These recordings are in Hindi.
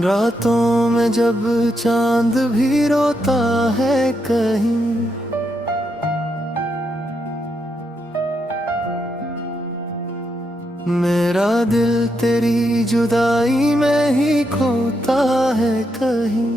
इन रातों में जब चांद भी रोता है कहीं, मेरा दिल तेरी जुदाई में ही खोता है कहीं।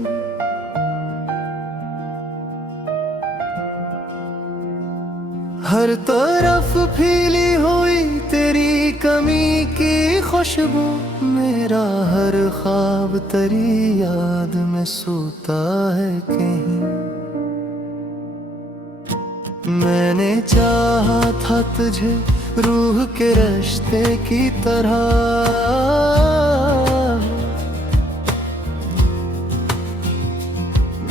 हर तरफ फैली हुई तेरी कमी की खुशबू, मेरा हर ख्वाब तेरी याद में सोता है कहीं। मैंने चाहा था तुझे रूह के रिश्ते की तरह,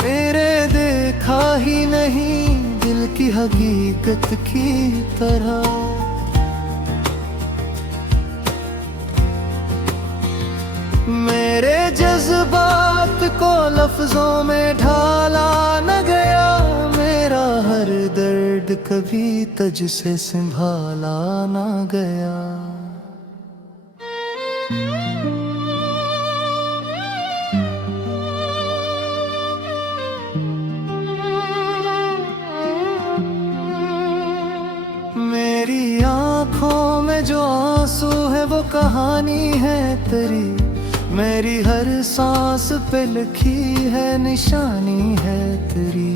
मेरे देखा ही नहीं दिल की हकीकत की तरह। मेरे जज्बात को लफ्जों में ढाला न गया, मेरा हर दर्द कभी तुझ से संभाला न गया। मेरी आँखों में जो आंसू है वो कहानी है तेरी, मेरी हर सांस पे लिखी है निशानी है तेरी।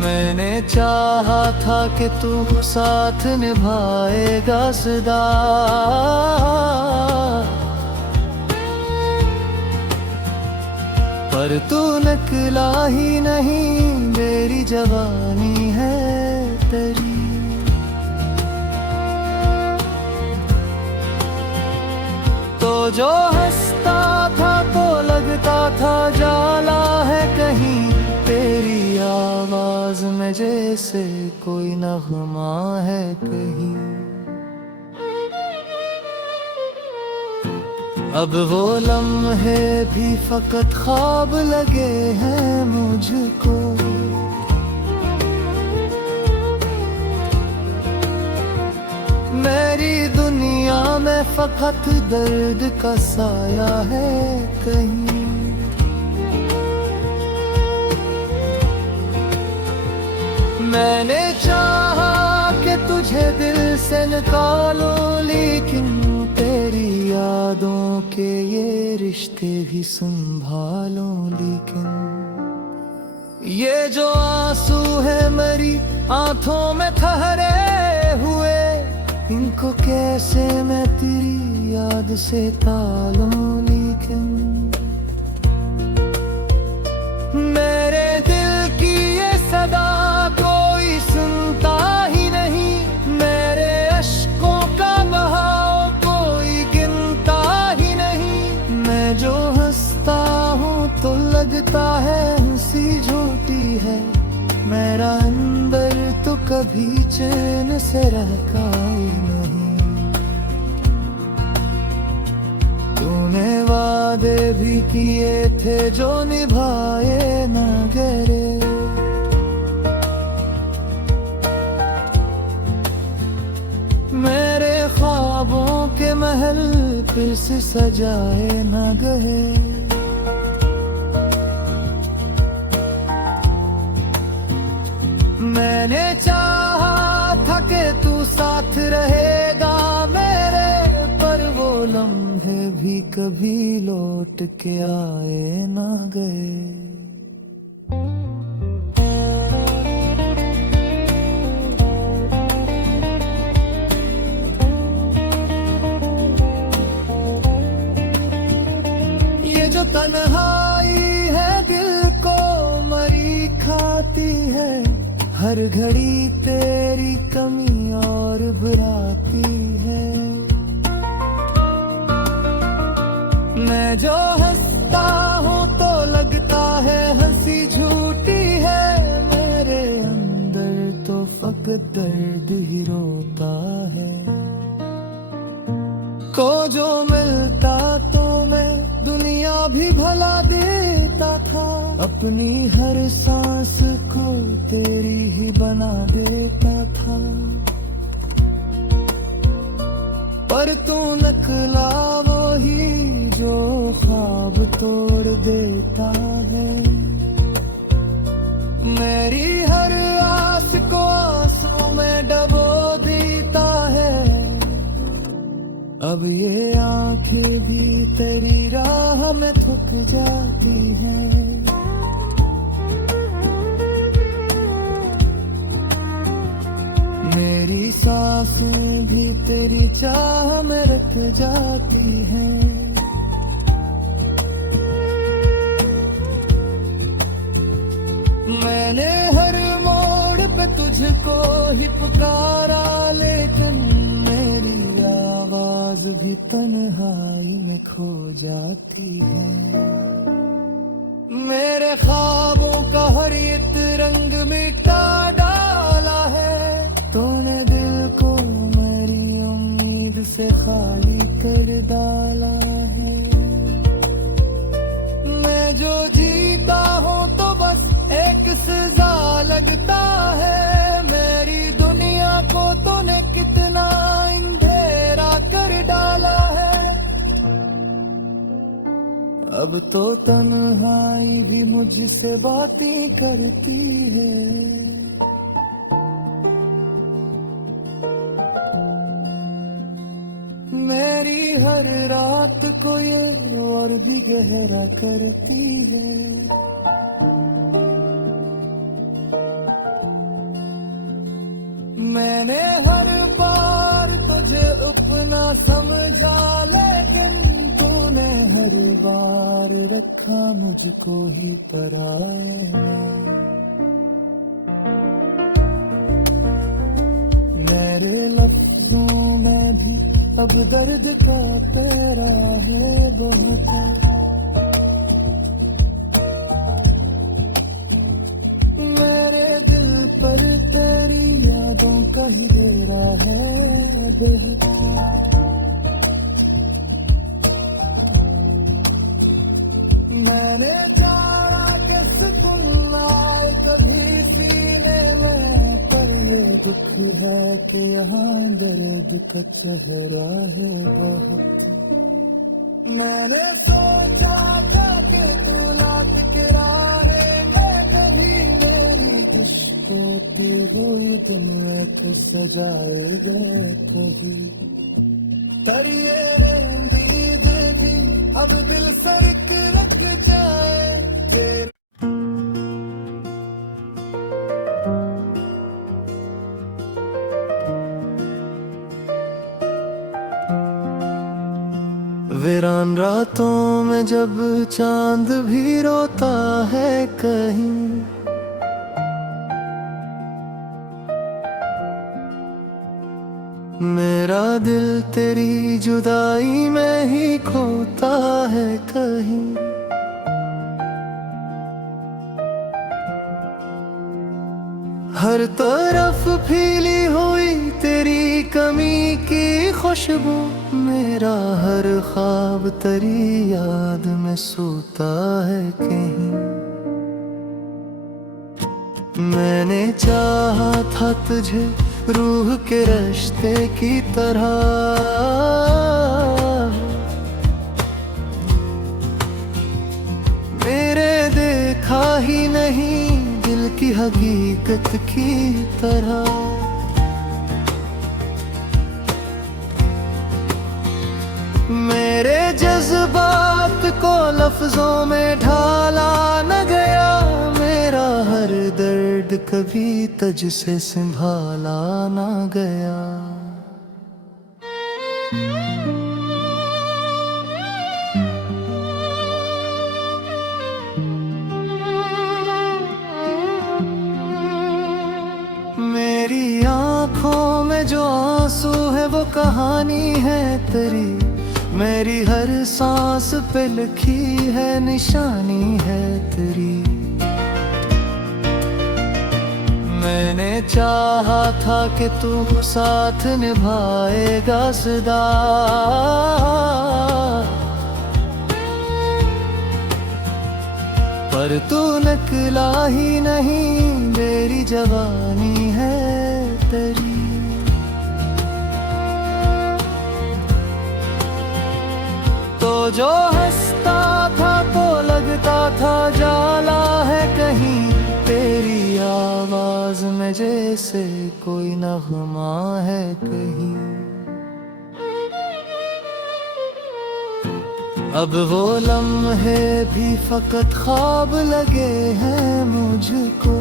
मैंने चाहा था कि तू साथ निभाएगा सदा, पर तू निकला ही नहीं, मेरी जवानी है तेरी। तो जो हंसता था तो लगता था जाला है कहीं, तेरी आवाज में जैसे कोई नगमा है कहीं। अब वो लम्हे भी फकत ख्वाब लगे हैं मुझको, मेरी दुनिया में फकत दर्द का साया है कहीं। मैंने चाहा कि तुझे दिल से निकालो, लेकिन तेरी यादों के ये रिश्ते भी संभालो। लेकिन ये जो आंसू है मेरी आंखों में ठहरे हुए, इनको कैसे मैं तेरी याद से तालूं। लेकिन मेरे दिल की ये सदा कोई सुनता ही नहीं, मेरे अश्कों का बहाव कोई गिनता ही नहीं। मैं जो हंसता हूँ तो लगता है हंसी झूठी है, मेरा अंदर तो कभी चैन से रहता ही नहीं। तूने वादे भी किए थे जो निभाए न गए, मेरे ख्वाबों के महल फिर से सजाए न गए। मैंने चाहा था कि तू साथ रहेगा मेरे, पर वो लम्हे भी कभी लौट के आए ना गए। ये जो तन्हाई है दिल को मरी खाती है, हर घड़ी तेरी कमी और बुराती है। मैं जो हंसता हूँ तो लगता है हंसी झूठी है, मेरे अंदर तो फकत दर्द ही रोता है। को जो मिलता तो मैं दुनिया भी भला देता था, अपनी हर सांस को तेरी ही बना देता था। पर तू नकला वही जो ख्वाब तोड़ देता है। मेरी हर आस को आंसू में डबो देता है। अब ये आंखें भी तेरी राह में थक जाती हैं। मेरी सांसें भी तेरी चाह में रख जाती हैं। मैंने हर मोड़ पे तुझको ही पुकारा, लेकिन मेरी आवाज भी तन्हाई में खो जाती है। मेरे ख्वाबों का हर एक रंग मिटा डाला है। तूने दिल को मेरी उम्मीद से खाली कर डाला है। मैं जो जीता हूँ तो बस एक सजा लगता है। मेरी दुनिया को तूने कितना अंधेरा कर डाला है। अब तो तन्हाई भी मुझसे बातें करती है। मेरी हर रात को ये और भी गहरा करती है। मैंने हर बार तुझे अपना समझा, लेकिन तूने हर बार रखा मुझको ही पराए में। मेरे लफ्जों में भी अब दर्द का पैरा है बहुत। मेरे दिल पर तेरी यादों का ही डेरा है बेहद। मैंने चाहा कि सुकून आए कभी सीने में, पर ये दुख है कि यहाँ दर्द का चेहरा है बहुत। मैंने सोचा था कि तू लौट के आएगा कभी, मेरी खुशकोती हुई दुनिया को सजाएगा कभी। पर ये रंगीन भी अब दिल सरक रख जाए तेरे। वीरान रातों में जब चांद भी रोता है कहीं, मेरा दिल तेरी जुदाई में ही खोता है कहीं। हर तरफ फैली हुई तेरी कमी की खुशबू, मेरा हर ख्वाब तेरी याद में सोता है कहीं। मैंने चाहा था तुझे रूह के रिश्ते की तरह, मेरे देखा ही नहीं दिल की हकीकत की तरह। मेरे जज्बात को लफ्जों में ढाला न गया, मेरा हर दर्द कभी तुझ से संभाला न गया। मेरी आँखों में जो आंसू है वो कहानी है तेरी, मेरी हर सांस पे लिखी है निशानी है तेरी। मैंने चाहा था कि तू साथ निभाएगा सदा, पर तू निकला ही नहीं, मेरी जवानी है तेरी। जो हंसता था तो लगता था जाला है कहीं, तेरी आवाज में जैसे कोई नगमा है कहीं। अब वो लम्हे भी फकत ख्वाब लगे हैं मुझको,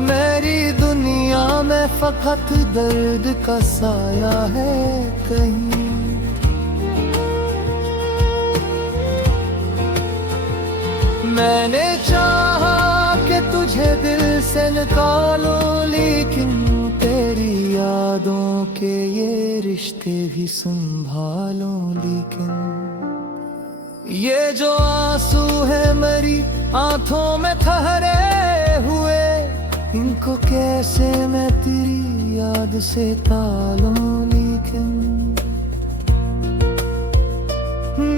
मेरी दुनिया में फकत दर्द का साया है कहीं। मैंने चाहा कि तुझे दिल से निकालो, लेकिन तेरी यादों के ये रिश्ते भी संभालो। लेकिन ये जो आंसू है मेरी आंखों में ठहरे हुए, इनको कैसे मैं तेरी याद से तालूं। लेकिन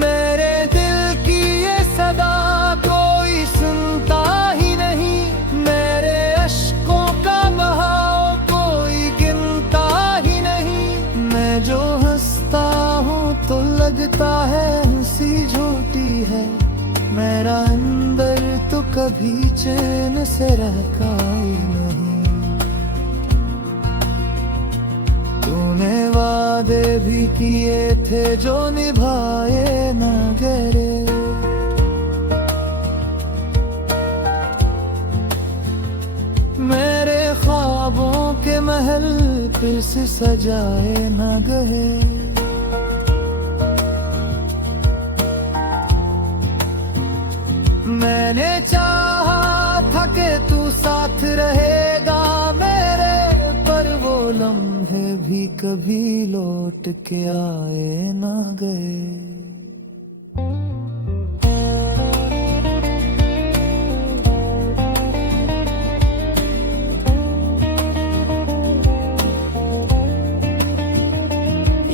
मेरे दिल की ये सदा कोई सुनता ही नहीं, मेरे अश्कों का बहाव कोई गिनता ही नहीं। मैं जो हंसता हूँ तो लगता है हंसी झूठी है, मेरा अंदर तो कभी चैन से रहता ही नहीं। तूने वादे भी किए थे जो निभाए न गए, मेरे ख्वाबों के महल फिर से सजाए न गए। मैंने चाहा था कि तू साथ रहेगा मेरे, पर वो लम्हे भी कभी लौट के आए ना गए।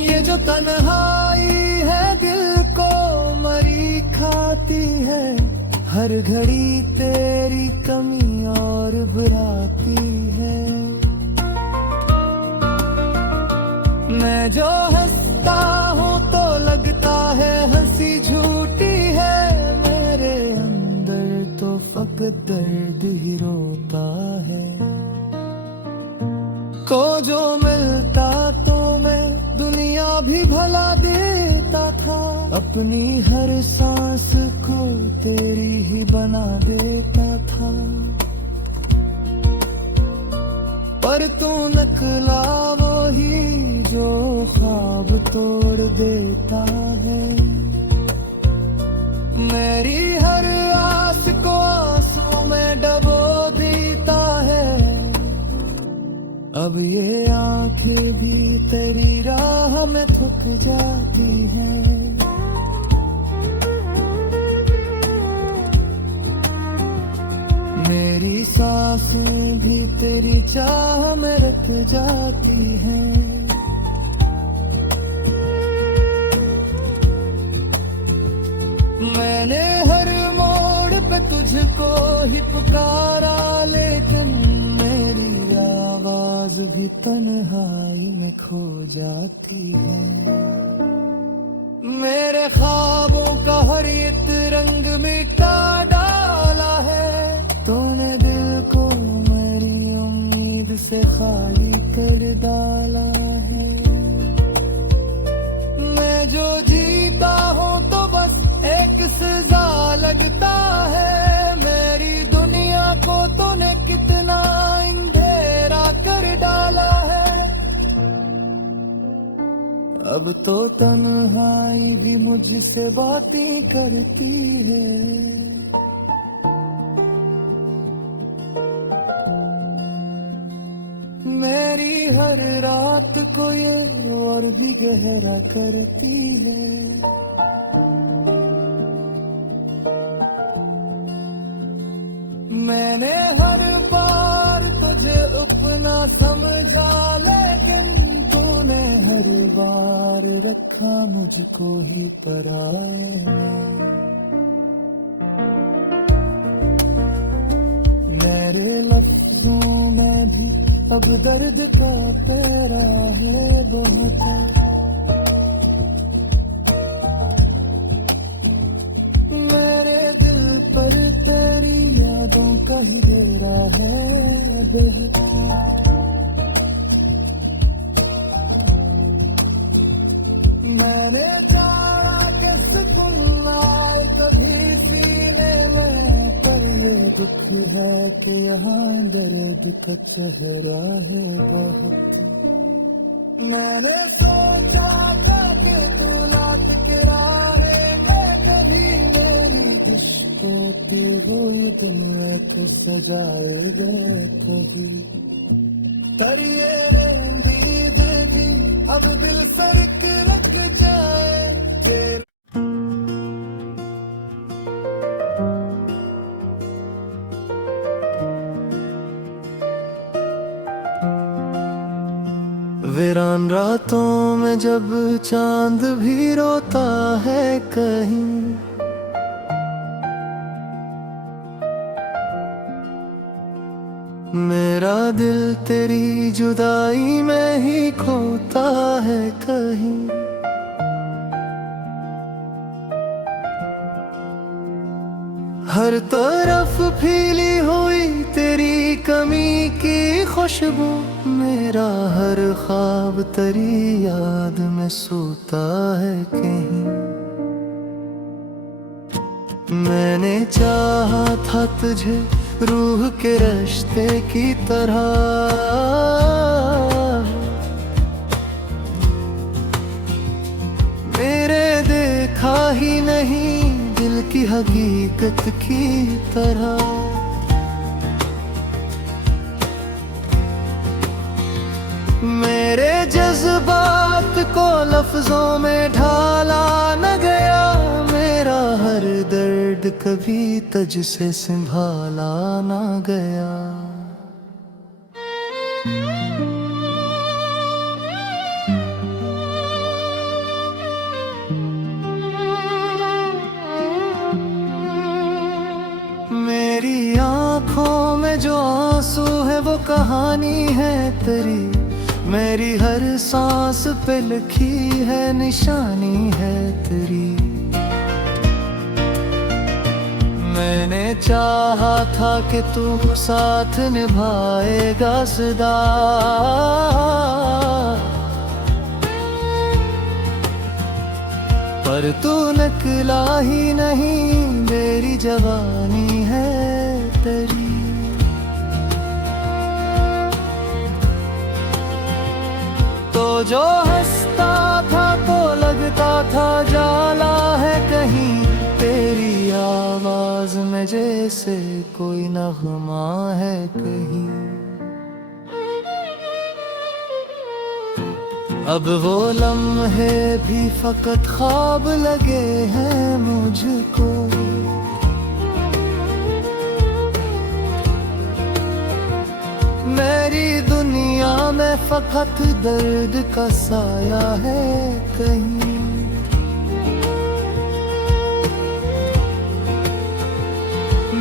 ये जो तन्हाई है दिल को मरी खाती है, हर घड़ी तेरी कमी और बुराती है। मैं जो हंसता हूँ तो लगता है हंसी झूठी है, मेरे अंदर तो फकत दर्द ही रोता है। को जो मिलता तो मैं दुनिया भी भला देता था, अपनी हर सांस को तेरी ही बना देता था। पर तू नकला वो ही जो ख्वाब तोड़ देता है, मेरी हर आस को आंसू में डबो देता है। अब ये आंखें भी तेरी राह में थक जाती हैं, मेरी सांसें भी तेरी चाह में रख जाती हैं। मैंने हर मोड़ पे तुझको ही पुकारा, लेकिन मेरी आवाज भी तन्हाई में खो जाती है। मेरे ख्वाबों का हर एक रंग मिटा डाला है, तूने दिल को मेरी उम्मीद से खाली कर डाला है। मैं जो जीता हूँ तो बस एक सजा लगता है, मेरी दुनिया को तूने कितना अंधेरा कर डाला है। अब तो तन्हाई भी मुझसे बातें करती है। मेरी हर रात को ये और भी गहरा करती है। मैंने हर बार तुझे अपना समझा, लेकिन तूने हर बार रखा मुझको ही पराए में। मेरे लफ्जों में भी अब दर्द का तेरा है बहुत। मेरे दिल पर तेरी यादों का ही डेरा है बेहद। मैंने चाहा कि सुकून आए कभी सीने में, पर ये दुख है कि यहाँ दर्द का चेहरा है बहुत। मैंने सोचा था कि तू लौट के आएगा कभी, मेरी खुशबूती हुई दिन में तो सजाएगा कभी। पर ये नींद भी अब दिल सरक रख जाए तेरे। वीरान रातों में जब चांद भी रोता है कहीं, मेरा दिल तेरी जुदाई में ही खोता है कहीं। हर तरफ फैली हुई तेरी कमी की खुशबू, मेरा हर ख्वाब तेरी याद में सोता है कहीं। मैंने चाहा था तुझे रूह के रिश्ते की तरह, मेरे देखा ही नहीं दिल की हकीकत की तरह। मेरे जज्बात को लफ्जों में ढाला न गया, मेरा हर दर्द कभी तुझ से संभाला ना गया। मेरी आँखों में जो आंसू है वो कहानी है तेरी, मेरी हर सांस पे लिखी है निशानी है तेरी। मैंने चाहा था कि तू साथ निभाएगा सदा, पर तू निकला ही नहीं, मेरी जवानी है तेरी। तो जो हंसता था तो लगता था जाला है कहीं, तेरी आवाज में जैसे कोई नगमा है कहीं। अब वो लम्हे भी फकत ख्वाब लगे हैं मुझको, मेरी दुनिया में फकत दर्द का साया है कहीं।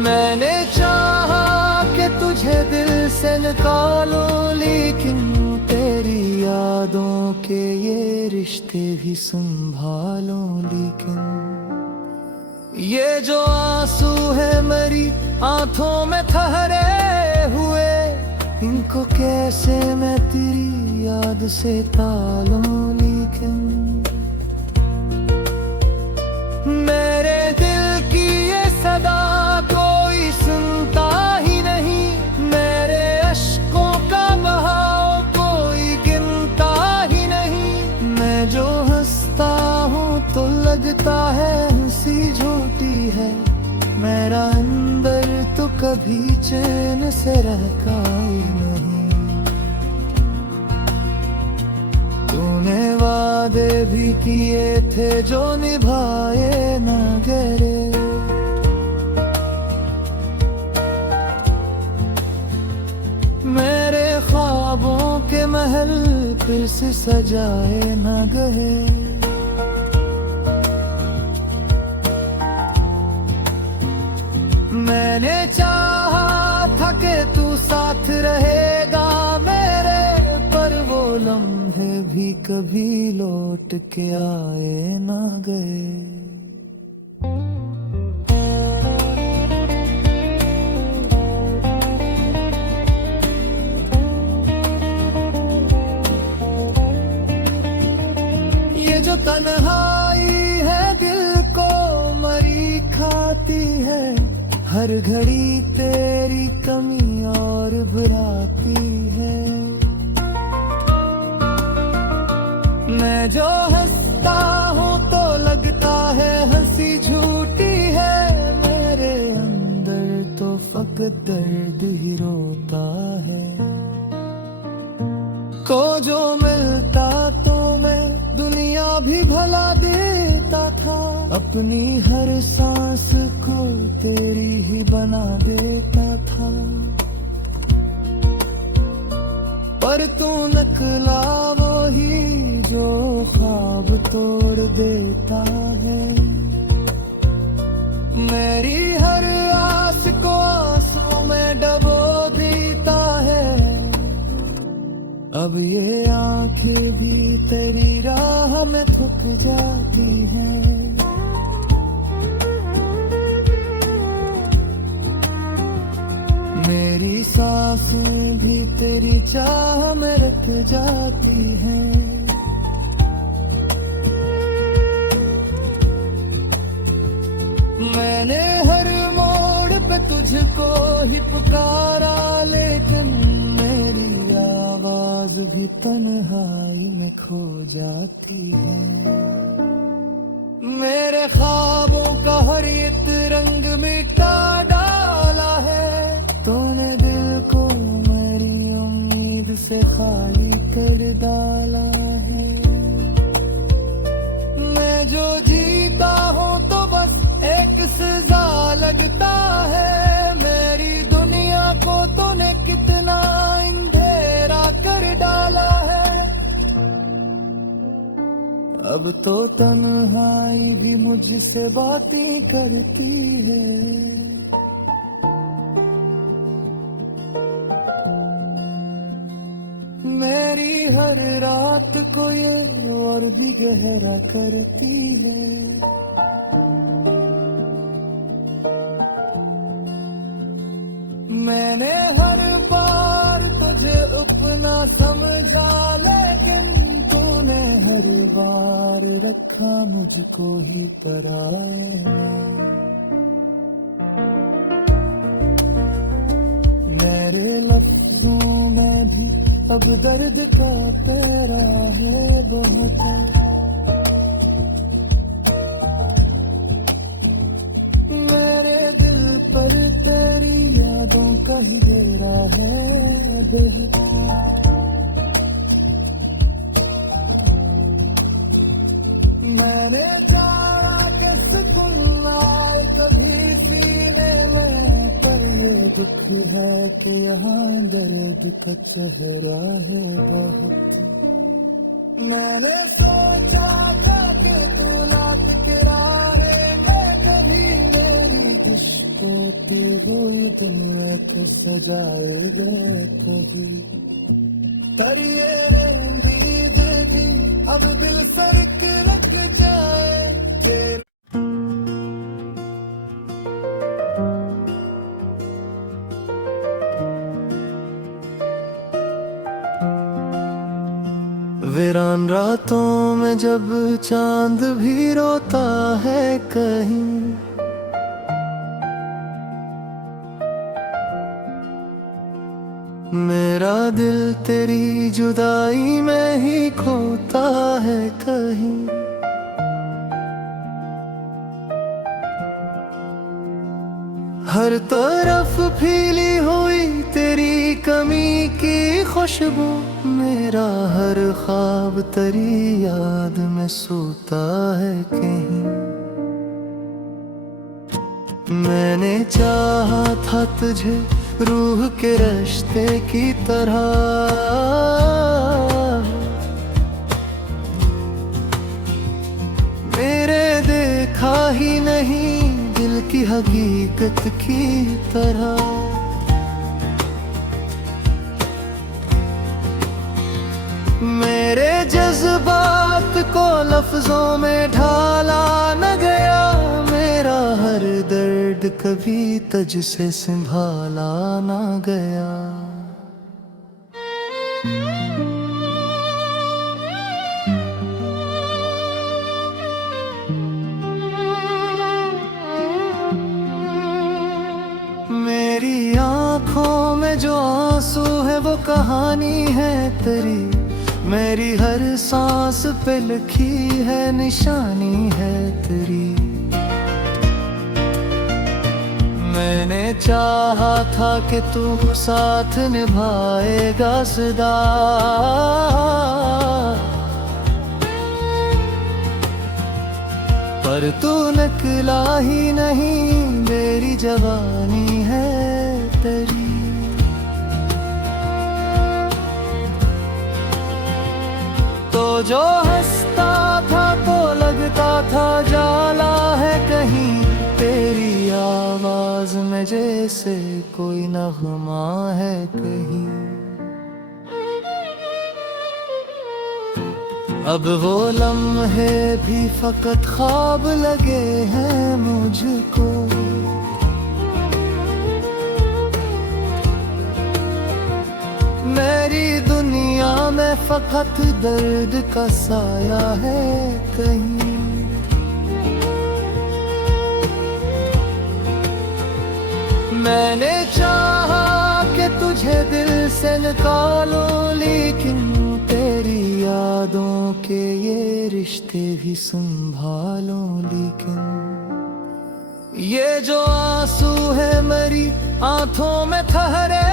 मैंने चाहा कि तुझे दिल से निकालो, लेकिन तेरी यादों के ये रिश्ते भी संभालो। लेकिन ये जो आंसू है मेरी आंखों में ठहरे हुए, इनको कैसे मैं तेरी याद से टालूं। लेकिन मेरे दिल की ये सदा कोई सुनता ही नहीं, मेरे अश्कों का बहाव कोई गिनता ही नहीं। मैं जो हंसता हूँ तो लगता है हंसी झूठी है, मेरा अंदर तो कभी चैन से रहता ही नहीं। तूने वादे भी किए थे जो निभाए न गए, मेरे ख्वाबों के महल फिर से सजाए न गए। मैंने चाहा था कि तू साथ रहेगा, मैं कभी लौट के आए ना गए। ये जो तन्हाई है दिल को मरी खाती है, हर घड़ी तेरी कमी और बुराती है। मैं जो हंसता हूँ तो लगता है हंसी झूठी है, मेरे अंदर तो फकत दर्द ही रोता है। को जो मिलता तो मैं दुनिया भी भला देता था, अपनी हर सांस को तेरी ही बना देता था। पर तू नकला वो ही जो ख्वाब तोड़ देता है, मेरी हर आस को आंसू में डबो देता है। अब ये आंखें भी तेरी राह में थक जाती हैं। मेरी सांसें भी तेरी चाह में रख जाती हैं। मैंने हर मोड़ पे तुझको ही पुकारा, लेकिन मेरी आवाज भी तन्हाई में खो जाती है। मेरे ख्वाबों का हर एक रंग मिटा डाला है, तूने दिल को मेरी उम्मीद से खाली कर डाला है। मैं जो जीता हूँ तो बस एक सजा लगता है, मेरी दुनिया को तूने कितना अंधेरा कर डाला है। अब तो तन्हाई भी मुझसे बातें करती है। मेरी हर रात को ये और भी गहरा करती है। मैंने हर बार तुझे अपना समझा, लेकिन तूने हर बार रखा मुझको ही पराए। मेरे लफ्जों में भी अब दर्द का पैरा है बहुत। मेरे दिल पर तेरी यादों का ही घेरा है बेहद। मैंने चाहा कि सुकून आए कभी सीने में, पर ये दुख है कि यहाँ दर्द का चेहरा है बहुत। मैंने सोचा था कि तू लात किराए कभी मेरी खुशबूती हुई दिन में कुछ सजाएगा कभी। पर ये रंगीन भी अब दिल सर के रख जाए तेरे। वीरान रातों में जब चांद भी रोता है कहीं, मेरा दिल तेरी जुदाई में ही खोता है कहीं। हर तरफ फैली हुई तेरी कमी की खुशबू, मेरा हर ख्वाब तेरी याद में सोता है कहीं। मैंने चाहा था तुझे रूह के रिश्ते की तरह, मेरे देखा ही नहीं दिल की हकीकत की तरह। मेरे जज्बा को लफ्जों में ढाला न गया, मेरा हर दर्द कभी तुझ से संभाला न गया। मेरी आँखों में जो आंसू है वो कहानी है तेरी, मेरी हर सांस पे लिखी है निशानी है तेरी। मैंने चाहा था कि तू साथ निभाएगा सदा, पर तू निकला ही नहीं, मेरी जवानी है तेरी। तो जो हंसता था तो लगता था जाला है कहीं, तेरी आवाज में जैसे कोई नगमा है कहीं। अब वो लम्हे भी फकत ख्वाब लगे हैं मुझको, मेरी दुनिया में फकत दर्द का साया है कहीं। मैंने चाहा कि तुझे दिल से निकालो, लेकिन तेरी यादों के ये रिश्ते भी संभालो। लेकिन ये जो आंसू है मेरी आंखों में ठहरे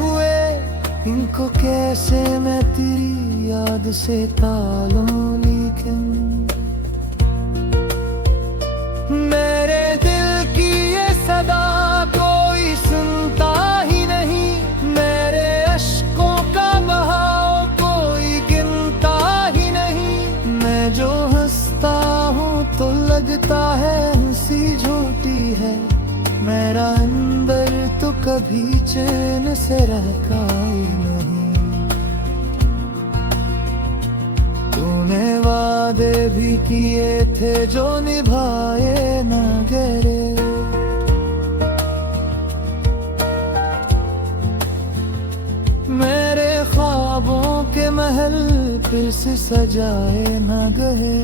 हुए, इनको कैसे मैं तेरी याद से टालूं। लेकिन मेरे दिल की ये सदा कोई सुनता ही नहीं, मेरे अश्कों का बहाव कोई गिनता ही नहीं। मैं जो हंसता हूँ तो लगता है हंसी झूठी है, मेरा अंदर तो कभी चैन से रहता ही नहीं। तूने वादे भी किए थे जो निभाए न गए, मेरे ख्वाबों के महल फिर से सजाए न गए।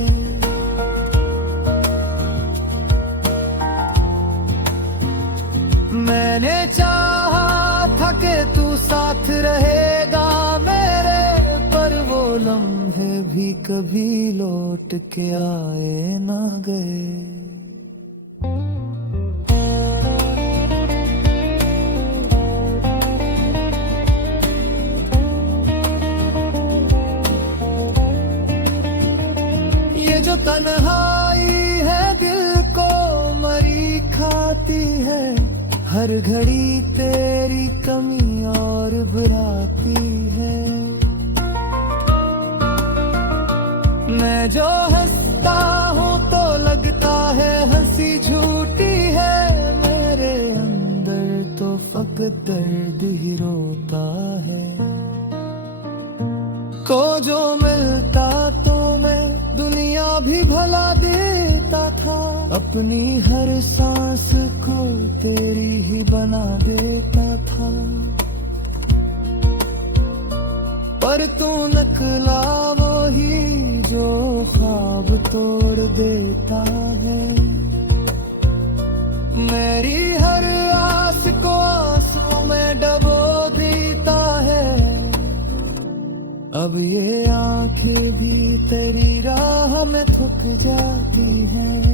मैंने चाहा था कि तू साथ रहेगा मेरे, पर वो लम्हे भी कभी लौट के आए ना गए। ये जो तन्हाई है दिल को मरी खाती है, हर घड़ी तेरी कमी और बुराती है। मैं जो हंसता हूँ तो लगता है हंसी झूठी है, मेरे अंदर तो फकत दर्द ही रोता है। को जो मिलता तो मैं दुनिया भी भला देता था, अपनी हर सांस को तेरी ही बना देता था। पर तू निकला वो ही जो ख्वाब तोड़ देता है, मेरी हर आस को आंसू में डबो देता है। अब ये आंखें भी तेरी राह में थक जाती हैं,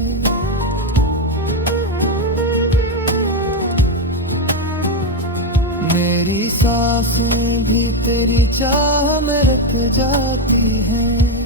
मेरी सांसें भी तेरी चाह में रुक जाती हैं।